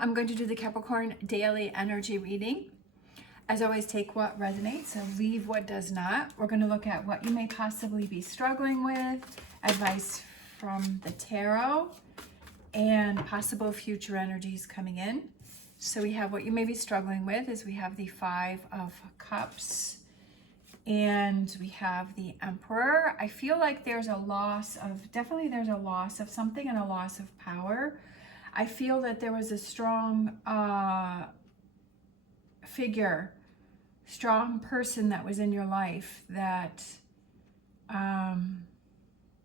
I'm going to do the Capricorn daily energy reading. As always, take what resonates and leave what does not. We're going to look at what you may possibly be struggling with, advice from the tarot, and possible future energies coming in. So we have what you may be struggling with is we have the Five of Cups and we have the Emperor. I feel like there's a loss of, definitely there's a loss of something and a loss of power. I feel that there was a strong figure, strong person that was in your life that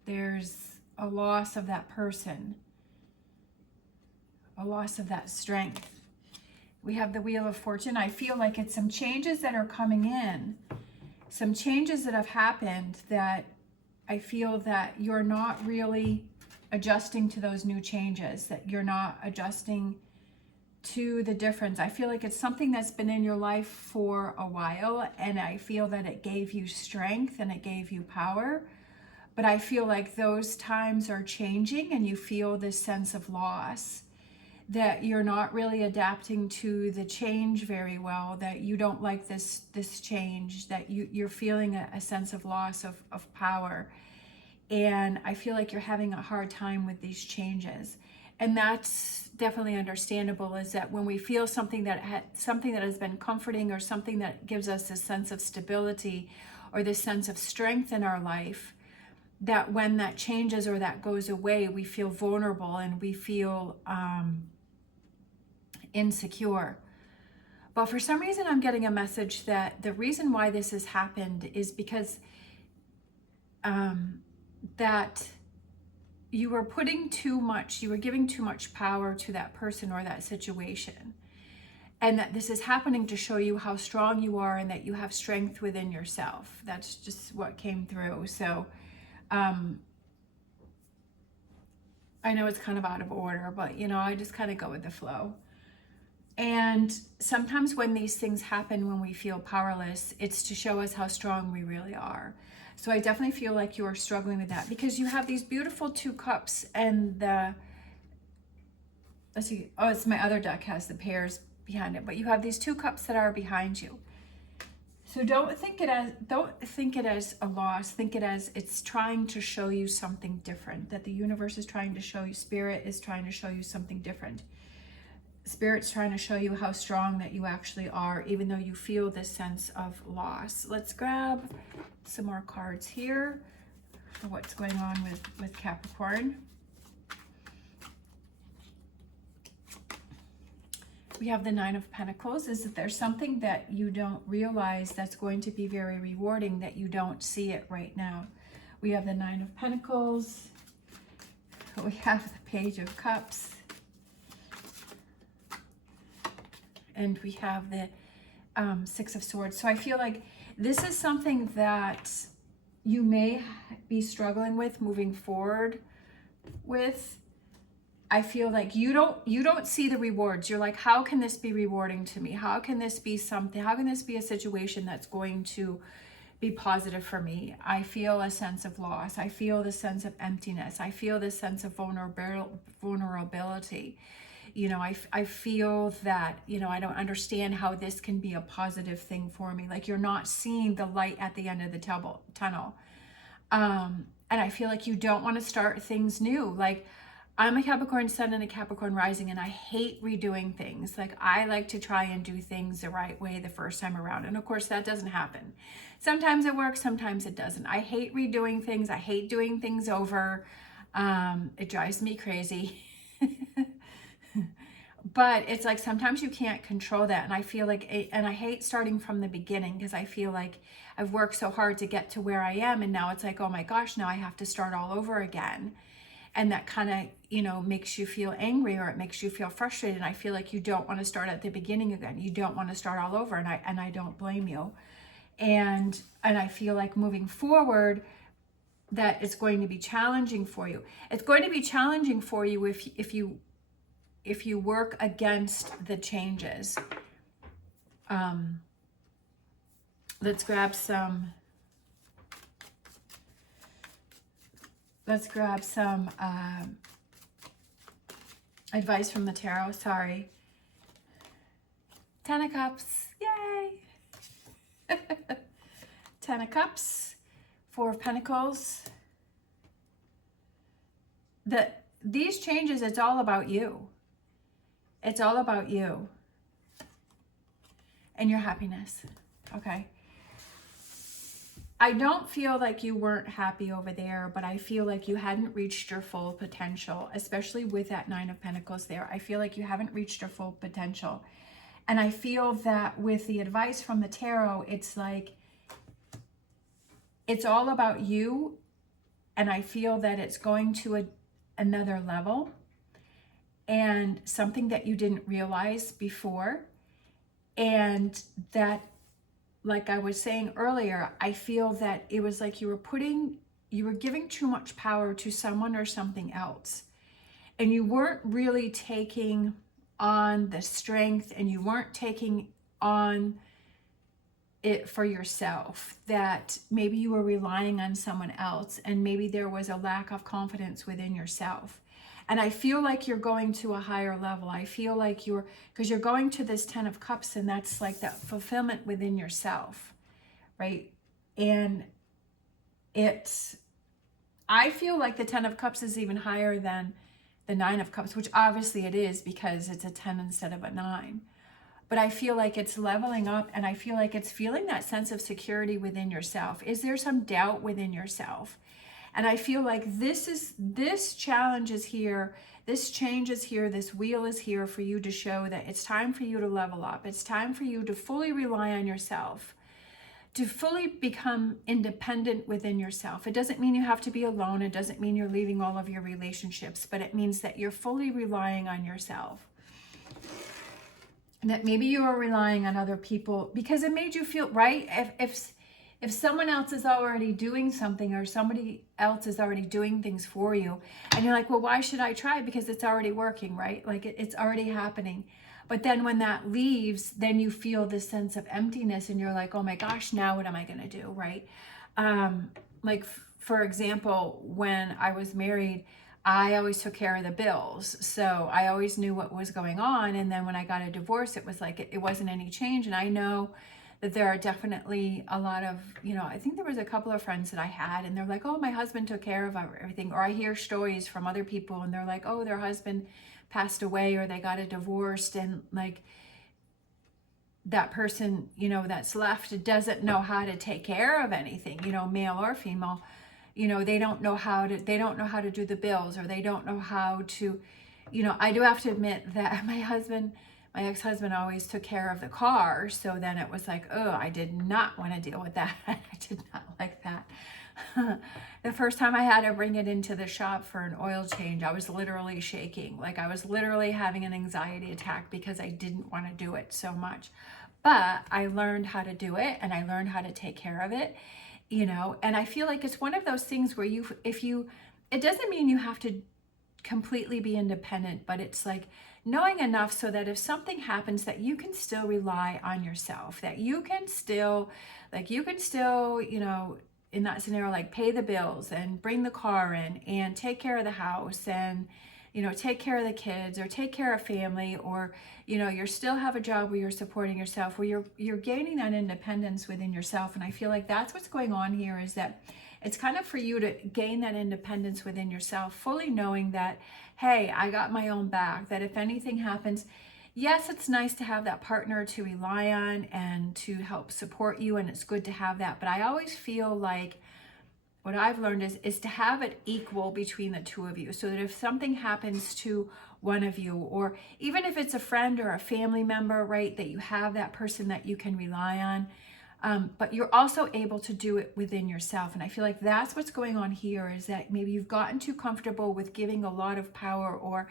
there's a loss of that person, a loss of that strength. We have the Wheel of Fortune. I feel like it's some changes that are coming in, some changes that have happened that I feel that you're not really adjusting to those new changes, that you're not adjusting to the difference. I feel like it's something that's been in your life for a while, and I feel that it gave you strength and it gave you power. But I feel like those times are changing and you feel this sense of loss, that you're not really adapting to the change very well, that you don't like this change, that you're feeling a sense of loss of power. And I feel like you're having a hard time with these changes. And that's definitely understandable, is that when we feel something that has been comforting, or something that gives us a sense of stability or this sense of strength in our life, that when that changes or that goes away, we feel vulnerable and we feel insecure. But for some reason, I'm getting a message that the reason why this has happened is because that you were putting too much, you were giving too much power to that person or that situation. And that this is happening to show you how strong you are and that you have strength within yourself. That's just what came through. So I know it's kind of out of order, but you know, I just kind of go with the flow. And sometimes when these things happen, when we feel powerless, it's to show us how strong we really are. So I definitely feel like you are struggling with that, because you have these beautiful two cups and the, let's see, oh, it's my other deck has the pairs behind it, but you have these two cups that are behind you. So don't think it as a loss. Think it as it's trying to show you something different, that the universe is trying to show you, Spirit is trying to show you something different. Spirit's trying to show you how strong that you actually are, even though you feel this sense of loss. Let's grab some more cards here for what's going on with Capricorn. We have the Nine of Pentacles. Is that there's something that you don't realize that's going to be very rewarding, that you don't see it right now. We have the Nine of Pentacles. We have the Page of Cups. And we have the Six of Swords. So I feel like this is something that you may be struggling with moving forward with. I feel like you don't see the rewards. You're like, how can this be rewarding to me? How can this be something? How can this be a situation that's going to be positive for me? I feel a sense of loss. I feel the sense of emptiness. I feel this sense of vulnerability. You know, I feel that, you know, I don't understand how this can be a positive thing for me. Like, you're not seeing the light at the end of the tunnel. And I feel like you don't want to start things new. Like, I'm a Capricorn sun and a Capricorn rising, and I hate redoing things. Like, I like to try and do things the right way the first time around. And of course, that doesn't happen. Sometimes it works, sometimes it doesn't. I hate redoing things. I hate doing things over. It drives me crazy. But it's like sometimes you can't control that. And I feel like, and I hate starting from the beginning, because I feel like I've worked so hard to get to where I am. And now it's like, oh my gosh, now I have to start all over again. And that kind of, you know, makes you feel angry, or it makes you feel frustrated. And I feel like you don't want to start at the beginning again. You don't want to start all over. And I don't blame you. And I feel like moving forward, that it's going to be challenging for you. It's going to be challenging for you if you work against the changes. Let's grab some advice from the tarot. Sorry. Ten of Cups, yay. 10 of Cups, 4 of Pentacles. These changes, it's all about you. It's all about you and your happiness, okay? I don't feel like you weren't happy over there, but I feel like you hadn't reached your full potential, especially with that 9 of Pentacles there. I feel like you haven't reached your full potential. And I feel that with the advice from the tarot, it's like, it's all about you. And I feel that it's going to another level and something that you didn't realize before. And that, like I was saying earlier, I feel that it was like you were giving too much power to someone or something else. And you weren't really taking on the strength, and you weren't taking on it for yourself, that maybe you were relying on someone else, and maybe there was a lack of confidence within yourself. And I feel like you're going to a higher level. I feel like because you're going to this 10 of Cups, and that's like that fulfillment within yourself, right? And I feel like the 10 of Cups is even higher than the 9 of Cups, which obviously it is because it's a 10 instead of a 9. But I feel like it's leveling up, and I feel like it's feeling that sense of security within yourself. Is there some doubt within yourself? And I feel like this challenge is here, this change is here, this wheel is here for you to show that it's time for you to level up. It's time for you to fully rely on yourself, to fully become independent within yourself. It doesn't mean you have to be alone. It doesn't mean you're leaving all of your relationships, but it means that you're fully relying on yourself. And that maybe you are relying on other people because it made you feel right. If someone else is already doing something, or somebody else is already doing things for you, and you're like, well, why should I try? Because it's already working, right? Like it's already happening. But then when that leaves, then you feel this sense of emptiness, and you're like, oh my gosh, now what am I going to do, right? Like, for example, when I was married, I always took care of the bills. So I always knew what was going on. And then when I got a divorce, it was like, it wasn't any change. And I know that there are definitely a lot of, I think there was a couple of friends that I had, and they're like, oh, my husband took care of everything. Or I hear stories from other people, and they're like, oh, their husband passed away, or they got a divorce, and like that person, that's left doesn't know how to take care of anything, male or female. They don't know how to do the bills, or they don't know how to, I do have to admit that my ex-husband always took care of the car. So then it was like, oh, I did not want to deal with that. I did not like that. The first time I had to bring it into the shop for an oil change, I was literally shaking. Like I was literally having an anxiety attack because I didn't want to do it so much. But I learned how to do it, and I learned how to take care of it. And I feel like it's one of those things where it doesn't mean you have to completely be independent, but it's like knowing enough so that if something happens, that you can still rely on yourself, that you can still, in that scenario, like pay the bills and bring the car in and take care of the house and, take care of the kids or take care of family, or, you still have a job where you're supporting yourself, where you're gaining that independence within yourself. And I feel like that's what's going on here, is that it's kind of for you to gain that independence within yourself, fully knowing that, hey, I got my own back, that if anything happens, yes, it's nice to have that partner to rely on and to help support you, and it's good to have that. But I always feel like what I've learned is to have it equal between the two of you, so that if something happens to one of you, or even if it's a friend or a family member, right, that you have that person that you can rely on, but you're also able to do it within yourself. And I feel like that's what's going on here, is that maybe you've gotten too comfortable with giving a lot of power or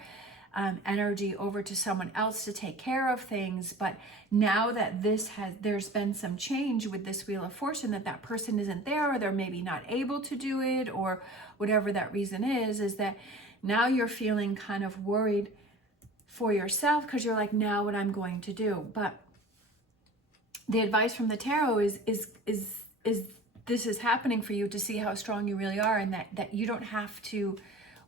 energy over to someone else to take care of things. But now that there's been some change with this Wheel of Fortune, that person isn't there, or they're maybe not able to do it, or whatever that reason is that now you're feeling kind of worried for yourself, because you're like, now what I'm going to do. But the advice from the tarot is this is happening for you to see how strong you really are, and that you don't have to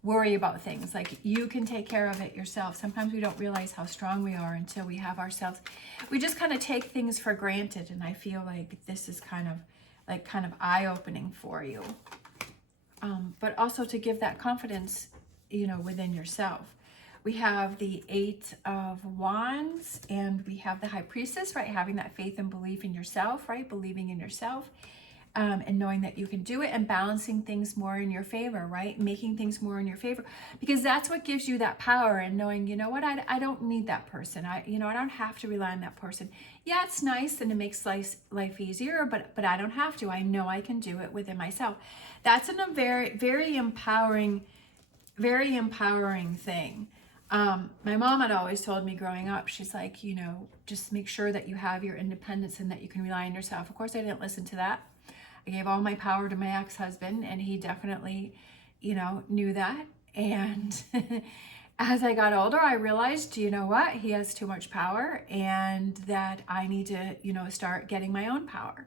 worry about things. Like, you can take care of it yourself. Sometimes we don't realize how strong we are until we have ourselves. We just kind of take things for granted. And I feel like this is kind of eye-opening for you. But also to give that confidence, you know, within yourself. We have the 8 of Wands, and we have the High Priestess, right? Having that faith and belief in yourself, right? Believing in yourself, and knowing that you can do it, and balancing things more in your favor, right? Making things more in your favor, because that's what gives you that power, and knowing, you know what, I don't need that person. I don't have to rely on that person. Yeah, it's nice and it makes life easier, but I don't have to. I know I can do it within myself. That's a very empowering thing. My mom had always told me growing up, she's like, you know, just make sure that you have your independence and that you can rely on yourself. Of course, I didn't listen to that. I gave all my power to my ex-husband, and he definitely, you know, knew that. And as I got older, I realized, you know what, he has too much power, and that I need to, you know, start getting my own power.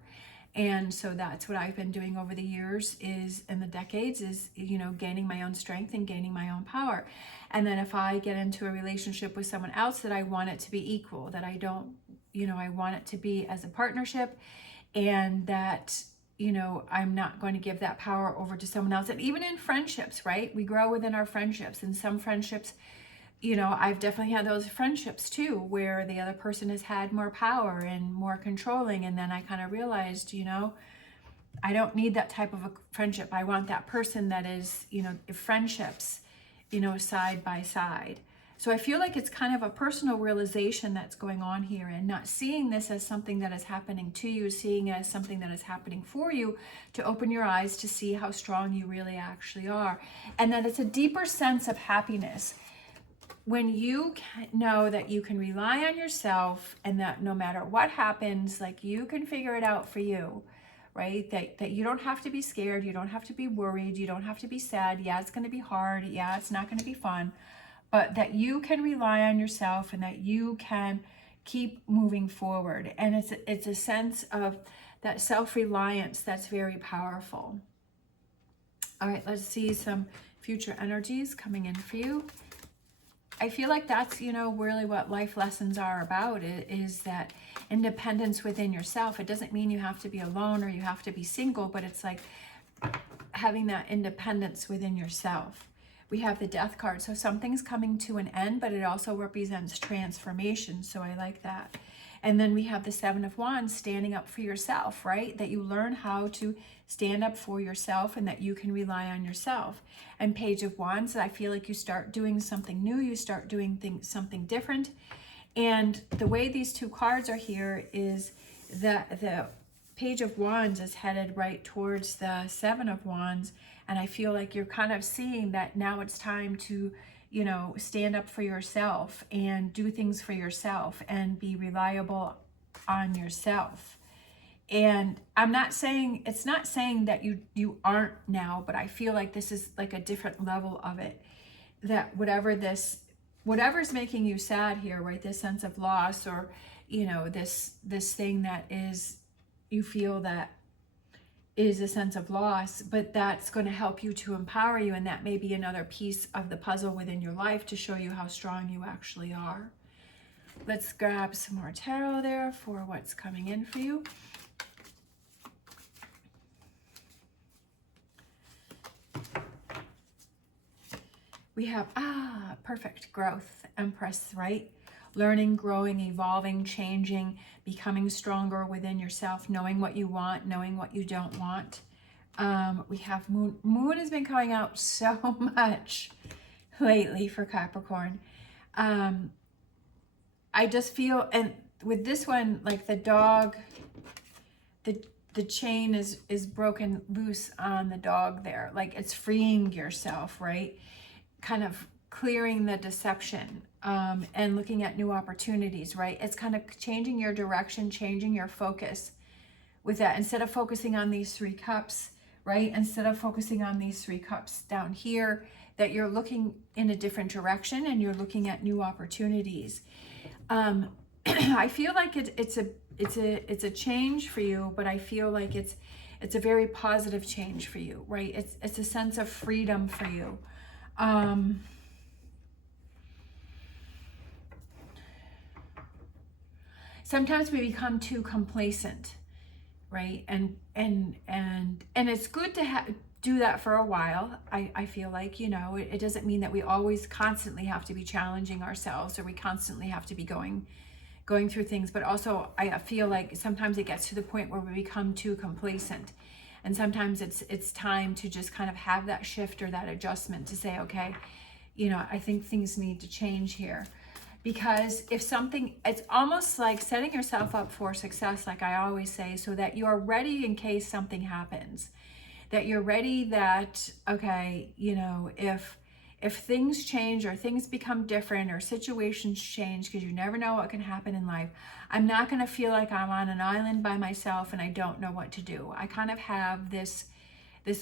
And so that's what I've been doing over the years, is in the decades, is, you know, gaining my own strength and gaining my own power. And then if I get into a relationship with someone else, that I want it to be equal, that I don't, you know, I want it to be as a partnership, and that, you know, I'm not going to give that power over to someone else. And even in friendships, right? We grow within our friendships, and some friendships, you know, I've definitely had those friendships too, where the other person has had more power and more controlling. And then I kind of realized, you know, I don't need that type of a friendship. I want that person that is, you know, friendships, you know, side by side. So I feel like it's kind of a personal realization that's going on here, and not seeing this as something that is happening to you, seeing it as something that is happening for you, to open your eyes to see how strong you really actually are. And that it's a deeper sense of happiness when you know that you can rely on yourself, and that no matter what happens, like, you can figure it out for you, right? That you don't have to be scared, you don't have to be worried, you don't have to be sad. Yeah, it's going to be hard. Yeah, it's not going to be fun. But that you can rely on yourself, and that you can keep moving forward. And it's a sense of that self-reliance that's very powerful. All right, let's see some future energies coming in for you. I feel like that's, you know, really what life lessons are about, is that independence within yourself. It doesn't mean you have to be alone or you have to be single, but it's like having that independence within yourself. We have the Death card, so something's coming to an end, but it also represents transformation, so I like that. And then we have the 7 of Wands, standing up for yourself, right? That you learn how to stand up for yourself, and that you can rely on yourself. And Page of Wands, I feel like you start doing something new, you start doing something different. And the way these two cards are here is that the Page of Wands is headed right towards the 7 of Wands. And I feel like you're kind of seeing that now it's time to, you know, stand up for yourself and do things for yourself and be reliable on yourself. And I'm not saying, it's not saying that you aren't now, but I feel like this is like a different level of it. That whatever's making you sad here, right? This sense of loss, or, you know, this thing that is, you feel that is a sense of loss, but that's going to help you to empower you. And that may be another piece of the puzzle within your life to show you how strong you actually are. Let's grab some more tarot there for what's coming in for you. We have, perfect, growth, Empress, right? Learning, growing, evolving, changing, becoming stronger within yourself, knowing what you want, knowing what you don't want. We have Moon. Moon has been coming out so much lately for Capricorn. I just feel, and with this one, like the dog, the chain is broken loose on the dog there. Like, it's freeing yourself, right? Kind of clearing the deception, and looking at new opportunities, right? It's kind of changing your direction, changing your focus with that. Instead of focusing on these 3 cups, right? Instead of focusing on these 3 cups down here, that you're looking in a different direction and you're looking at new opportunities. I feel like it's a change for you, but I feel like it's a very positive change for you, right? It's a sense of freedom for you. Sometimes we become too complacent, right? And it's good to do that for a while. I feel like, you know, it doesn't mean that we always constantly have to be challenging ourselves, or we constantly have to be going through things. But also I feel like sometimes it gets to the point where we become too complacent, and sometimes it's time to just kind of have that shift or that adjustment to say, okay, you know, I think things need to change here. Because if something, it's almost like setting yourself up for success, like I always say, so that you're ready in case something happens. That you're ready that, okay, you know, if things change or things become different or situations change, because you never know what can happen in life, I'm not going to feel like I'm on an island by myself and I don't know what to do. I kind of have this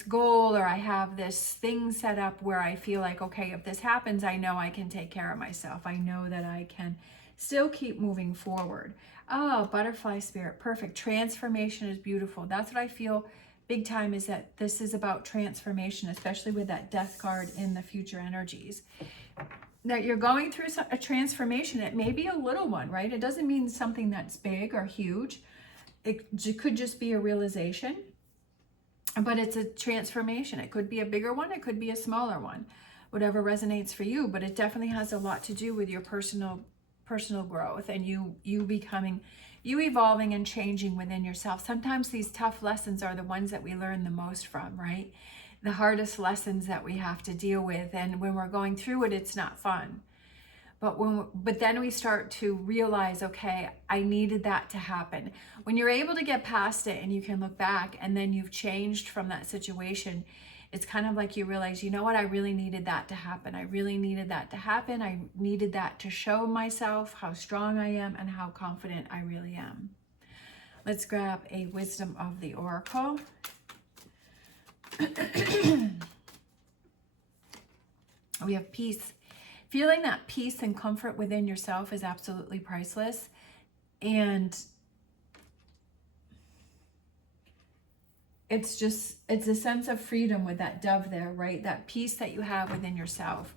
goal, or I have this thing set up where I feel like, okay, if this happens, I know I can take care of myself. I know that I can still keep moving forward. Oh, butterfly spirit, perfect. Transformation is beautiful. That's what I feel big time, is that this is about transformation, especially with that death card in the future energies. That you're going through a transformation. It may be a little one, right? It doesn't mean something that's big or huge. It could just be a realization. But it's a transformation. It could be a bigger one. It could be a smaller one, whatever resonates for you. But it definitely has a lot to do with your personal growth, and you evolving and changing within yourself. Sometimes these tough lessons are the ones that we learn the most from, right? The hardest lessons that we have to deal with. And when we're going through it, it's not fun. But then we start to realize, okay, I needed that to happen. When you're able to get past it and you can look back and then you've changed from that situation, it's kind of like you realize, you know what, I really needed that to happen. I really needed that to happen. I needed that to show myself how strong I am and how confident I really am. Let's grab a wisdom of the oracle. We have peace. Feeling that peace and comfort within yourself is absolutely priceless. And it's a sense of freedom with that dove there, right? That peace that you have within yourself.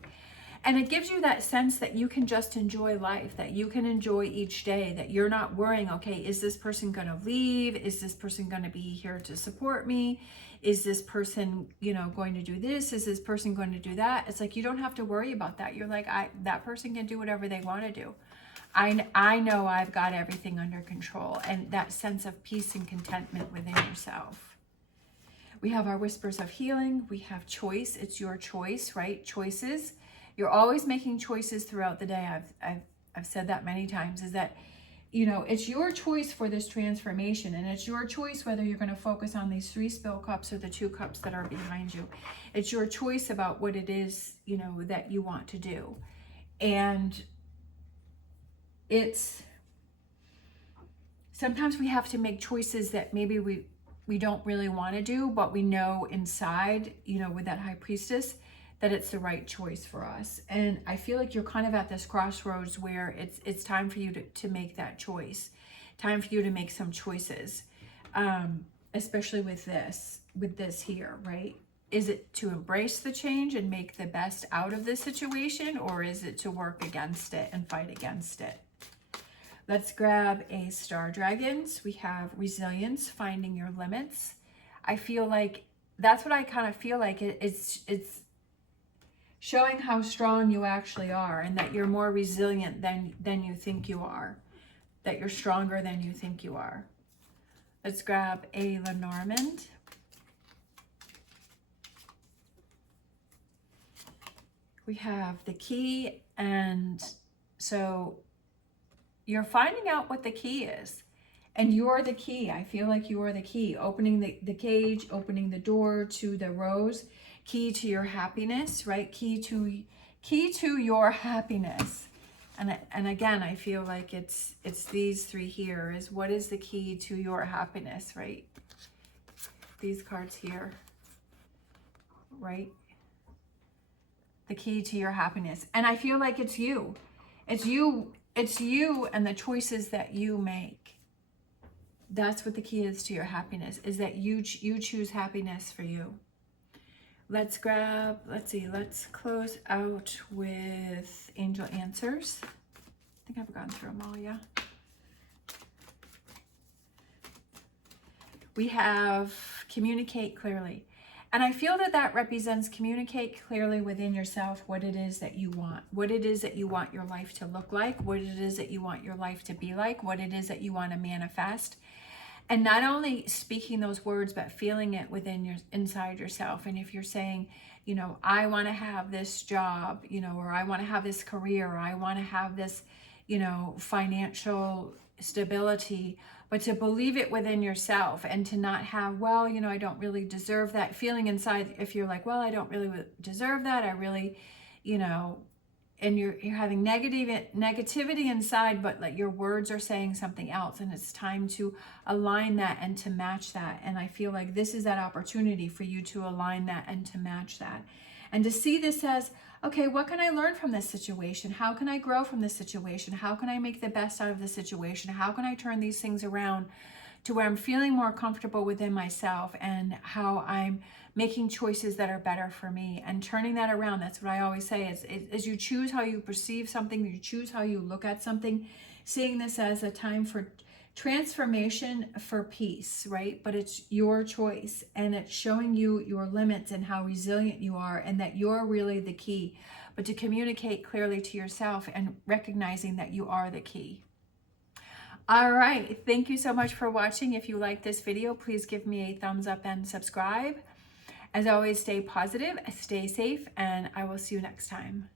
And it gives you that sense that you can just enjoy life, that you can enjoy each day, that you're not worrying, okay, is this person going to leave? Is this person going to be here to support me? Is this person, you know, going to do this? Is this person going to do that? It's like, you don't have to worry about that. You're like, that person can do whatever they want to do. I know I've got everything under control, and that sense of peace and contentment within yourself. We have our whispers of healing. We have choice. It's your choice, right? Choices. You're always making choices throughout the day. I've said that many times, is that, you know, it's your choice for this transformation, and it's your choice whether you're going to focus on these 3 spill cups or the 2 cups that are behind you. It's your choice about what it is, you know, that you want to do. And it's sometimes we have to make choices that maybe we don't really want to do, but we know inside, you know, with that high priestess, that it's the right choice for us. And I feel like you're kind of at this crossroads where it's time for you to make that choice. Time for you to make some choices, especially with this here, right? Is it to embrace the change and make the best out of the situation, or is it to work against it and fight against it? Let's grab a Star Dragons. We have resilience, finding your limits. I feel like that's what I kind of feel like. It's showing how strong you actually are, and that you're more resilient than you think you are, that you're stronger than you think you are. Let's grab a Lenormand. We have the key, and so you're finding out what the key is, and you're the key. I feel like you are the key, opening the cage, opening the door to the rose. Key to your happiness, right? Key to your happiness. And again, I feel like it's these 3 here. Is what is the key to your happiness, right? These cards here, right? The key to your happiness. And I feel like it's you. It's you and the choices that you make. That's what the key is to your happiness, is that you choose happiness for you. Let's close out with angel answers. I think I've gone through them all, yeah. We have communicate clearly. And I feel that that represents communicate clearly within yourself what it is that you want, what it is that you want your life to look like, what it is that you want your life to be like, what it is that you want to manifest. And not only speaking those words, but feeling it within your, inside yourself. And if you're saying, you know, I want to have this job, you know, or I want to have this career, or I want to have this, you know, financial stability, but to believe it within yourself and to not have, well, you know, I don't really deserve that feeling inside. If you're like, well, I don't really deserve that, I really, you know, and you're having negativity inside, but like your words are saying something else, and it's time to align that and to match that. And I feel like this is that opportunity for you to align that and to match that, and to see this as, okay, what can I learn from this situation? How can I grow from this situation? How can I make the best out of the situation? How can I turn these things around to where I'm feeling more comfortable within myself, and how I'm making choices that are better for me and turning that around. That's what I always say is as you choose how you perceive something, you choose how you look at something, seeing this as a time for transformation, for peace, right? But it's your choice, and it's showing you your limits and how resilient you are, and that you're really the key. But to communicate clearly to yourself and recognizing that you are the key. All right, thank you so much for watching. If you like this video, please give me a thumbs up and subscribe. As always, stay positive, stay safe, and I will see you next time.